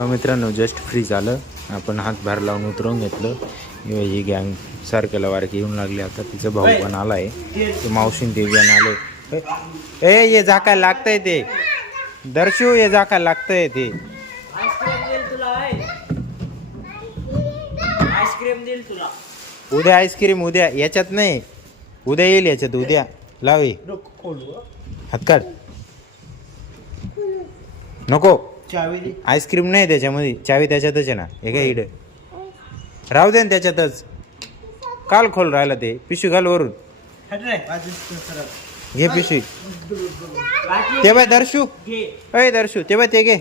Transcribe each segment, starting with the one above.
मित्रांनो just free झालं. आपण हातभार लावून उतरवून घेतलं. ही गँग सारख्याला वारकी येऊन लागली. आता तिचा भाऊ पण आला आहे. ते मावशीन ते जण आले. ये झाकायला लागतंय ते दर्शू, ये झाकायला लागतंय ते. आईस्क्रीम देईल तुला. उद्या आईस्क्रीम, उद्या याच्यात नाही, उद्या येईल याच्यात. उद्या लावी हात काढ. नको चावी आईस्क्रीम नाही त्याच्यामध्ये, चावी त्याच्यातच आहे ना. हे काय इड राहू दे ना त्याच्यातच. काल खोल राहिला ते. पिशवी घाल वरून. घे पिशवी. ते बाय दर्शू, अय दर्शू ते बाय ते घे.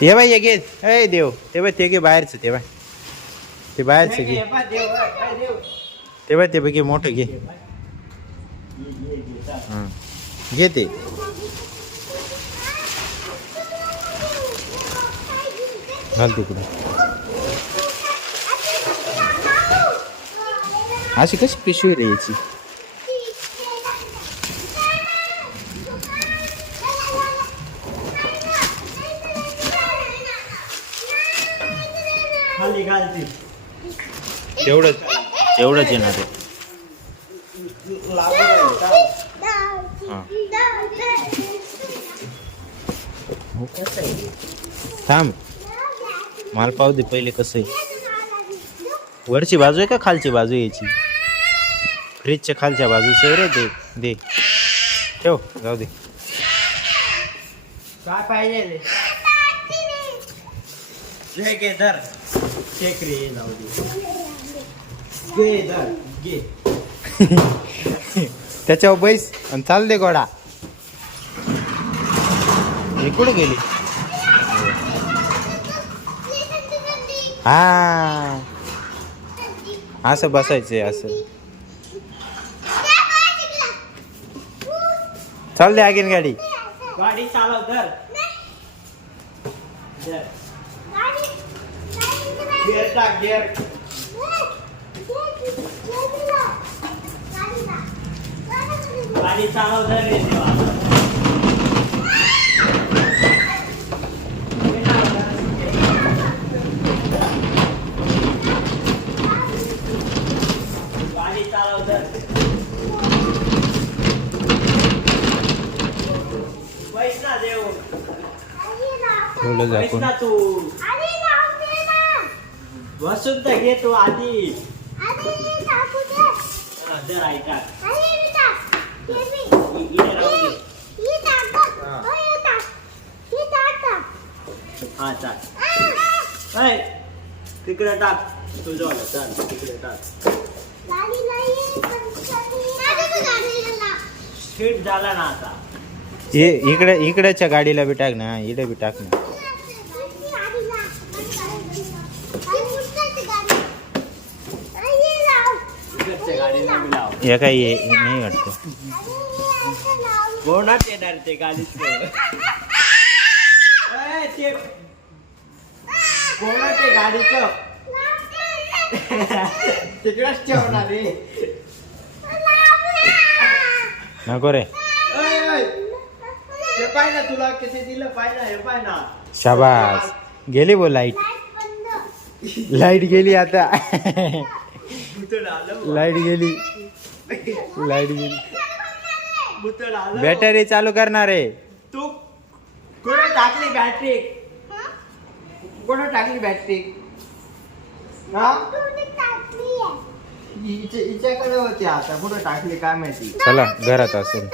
हे बाय हे घे. अय देव ते बाय ते घे बाहेरचं. ते बाय ते बाहेरचं घे. ते बाय ते घे मोठं घे. हां घे ते. घाल तिकडे. अशी कशी पिशवी रे याची. खाली घालते. तेवढंच तेवढंच आहे ना ते. हां थांब, माल पाहू दे पहिले कसं आहे. वरची बाजू आहे का खालची बाजू याची. फ्रीजच्या खालच्या बाजूचं रे ते. दे ठेव, जाऊ दे. काय पाहिजे रे घे धर. शेक रे जाऊ दे. घे धर घे. त्याच्यावर बैस आणि चाल दे गोडा. हे कुठं गेली. हा असं बसायचंय असं. चाल दे आगीन गाडी. गाडी चालव धर. गिअर टाक गिअर. गाडी चालव धर रे देवा. गाडी चालव धर. पैस ना देऊ. ठेवलं पैस झाकून. ना तू. बसून तर घे तू आधी. धर आई टाक. इकडे राहू दे. हा टाक. ऐ तिकडे टाक. तुझं वाला चल तिकडे टाक. फिट झाला ना आता. हे इकडे इकडेच्या गाडीला बी टाक ना. इकडे बी टाक ना. इकडच्या गाडीला बी लाव. हे काय हे नाही वाटतं. कोणाच येणार ते गाडीच. ते कोणाच आहे गाडीचं. तिकडेच ठेवणार रे. नको रे. हे पाय ना तुला किती दिलं पाय ना. हे पाय ना. शाबास. गेली बो लाईट. लाईट गेली आता. भूतळ आलं. लाईट गेली. लाईट गेली. भूतळ आलं. बॅटरी चालू करणार आहे. तू कुठे टाकली बॅटरी. कुठे टाकली बॅटरी. हा हिच्याकडे होती. आता कुठे टाकली काय माहिती. चला घरात असेल.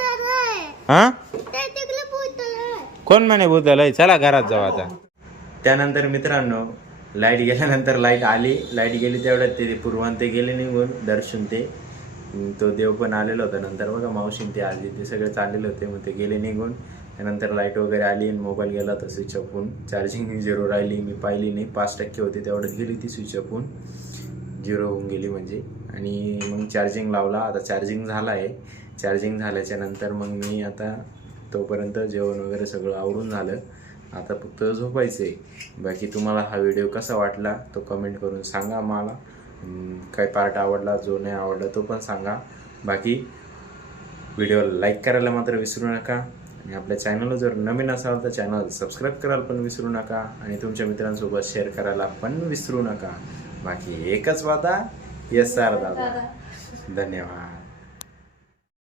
हा कोण म्हणे भूतालय. चला घरात जाऊ आता. त्यानंतर मित्रांनो लाईट गेल्यानंतर लाईट आली. लाईट गेली तेवढ्यात ते पूर्वान ते गेले निघून. दर्शन ते तो देव पण आलेला होता. नंतर बघा मावशीन ते आली. ते सगळे चाललेले होते. मग ते गेले निघून. त्यानंतर लाईट वगैरे आली आणि मोबाईल गेला होता स्विच ऑफ होऊन. चार्जिंग 0 राहिली. मी पाहिली नाही. 5% होती तेवढ्यात गेली ती स्विच ऑफ होऊन. 0 होऊन गेली म्हणजे. आणि मग चार्जिंग लावला. आता चार्जिंग झाला आहे. चार्जिंग झाल्याच्या नंतर मग मी आता तोपर्यंत जेवण वगैरे सगळं आवरून झालं. आता फक्त झोपायचं आहे. बाकी तुम्हाला हा व्हिडिओ कसा वाटला तो कमेंट करून सांगा मला. काय पार्ट आवडला, जो नाही आवडला तो पण सांगा. बाकी व्हिडिओला लाईक करायला मात्र विसरू नका. आणि आपल्या चॅनलला जर नवीन असाल तर चॅनल सबस्क्राईब करायला पण विसरू नका आणि तुमच्या मित्रांसोबत शेअर करायला पण विसरू नका. बाकी एकच वादा, येस सर दादा. धन्यवाद.